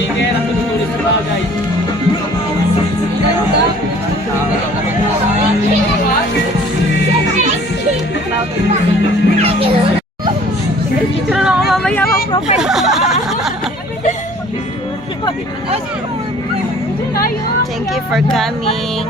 speaker at tutulis sa bagay. Picture na ako mamaya mag-profile. Thank you for coming.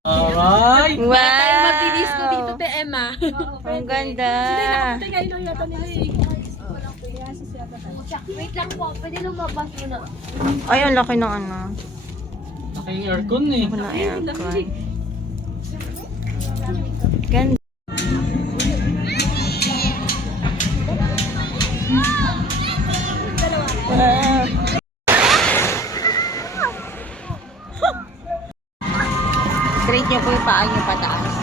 Alright! Wow! Tayo magdi-disco dito, te Emma. Ang ganda. Wait lang po, pwede lumabas muna. Ay, ang laki ng ano. Laki yung aircon eh. Ako ng aircon. Ganda. Wow. Straight niyo po yung paa niyo pataas.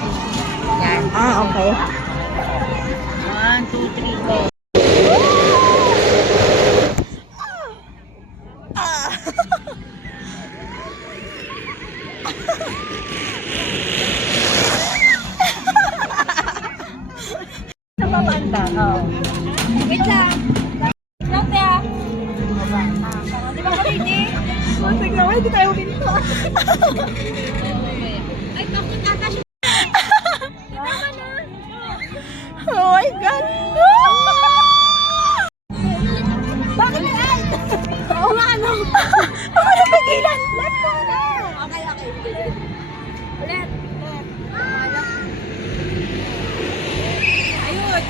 Yan. Ah, okay. 1, 2, 3, go. Napapanda. Oo. Wait lang. Stop ya. Di ba ko hindi? Tignan mo, hindi tayo pinto. Ay, bakit ata siya? Tama na. Oh my God! Bakit yan? Oo nga, ano? Ako na pigilan! Left ko na! Okay, okay. Ulit. Ayun.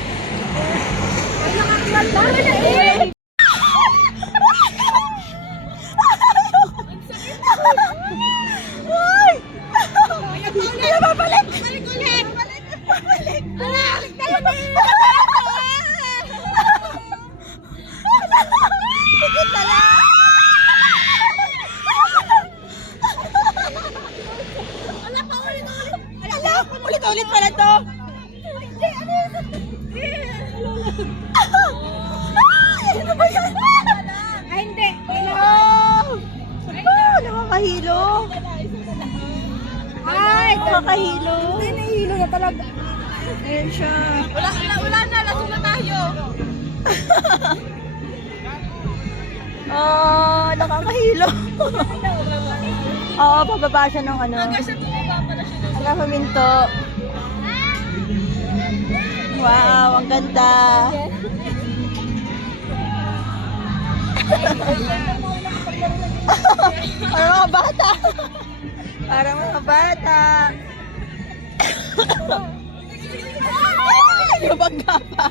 Huwag nakakilala. Tama na eh. Ay! Ay, babalik. Babalik ulit. Babalik. Anak, tayo na. Tikit na lang! Anak, paulit-ulit. Ala, ulit-ulit pala to! Hindi, ano yun? Ay, ano ba yan? Ay, hindi. Nakakahilo! Ay, Nakakahilo! hindi, nahihilo na talaga. Ayan siya. Wala na, lasing na tayo. Oh, nakakahilo. Oo, pababa siya ng ano. Kasi bumaba pala siya. Hanggang huminto. Wow, ang ganda. Parang mga bata. Parang mga bata. Nabangga pa.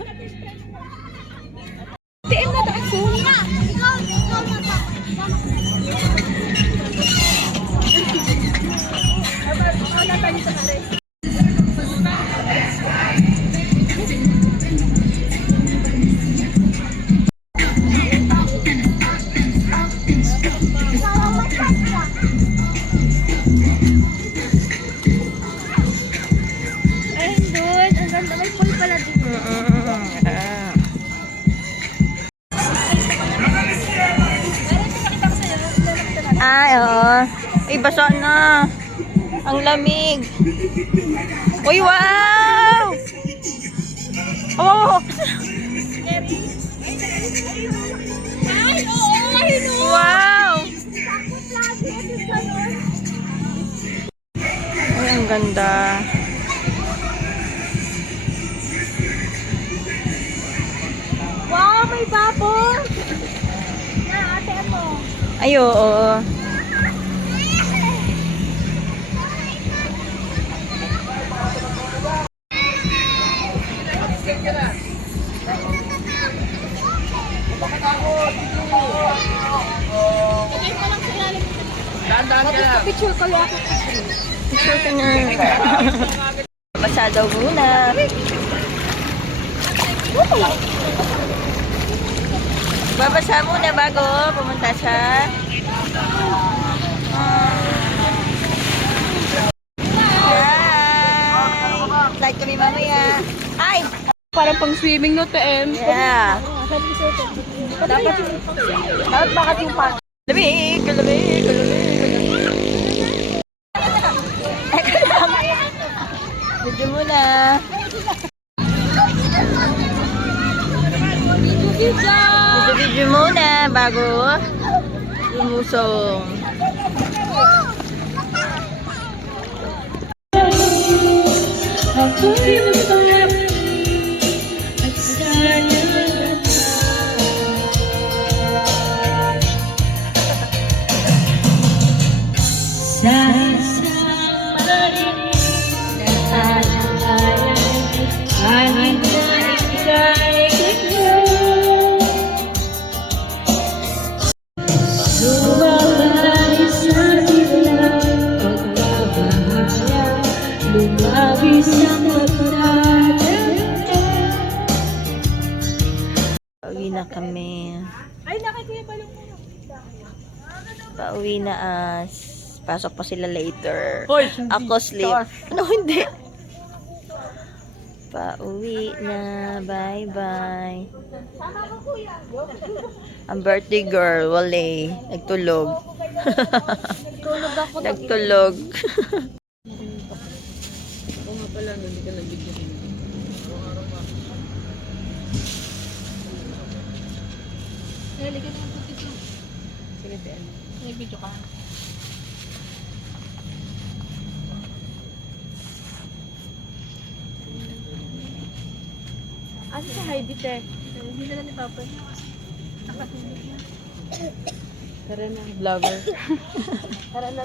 Tiin mo tayo. Ikaw na. Ay, doon. Ang ganda. May pool pala dito. Ay, oo. Ay, basa na. Ang lamig. Uy, wow! Oh! Ay, oo. Ay, no. Wow! Ay, ang ganda. Wow, may babon. Na, ate mo. Ay, oo. Picture ko lang. Picture ka na. Basa daw muna. Babasa muna bago pumunta sa Parang pang swimming no, TM. Yeah. Dapat bakit yung park? Lamig, lamig, lamig. Teka lang. Video muna. Video muna bago lumusong. Pauwi na kami. Pauwi na as. Pasok pa sila later. Hoy! Ako sleep. Ano hindi? Pauwi na. Bye-bye. Ang birthday girl, wale. Nagtulog. Nagtulog. Oo nga pala, hindi ka nag-video. Sige, TM. May video ka. Asa sa Heidi, te? Hindi na ni Papa. Tara na, vlogger. Tara na.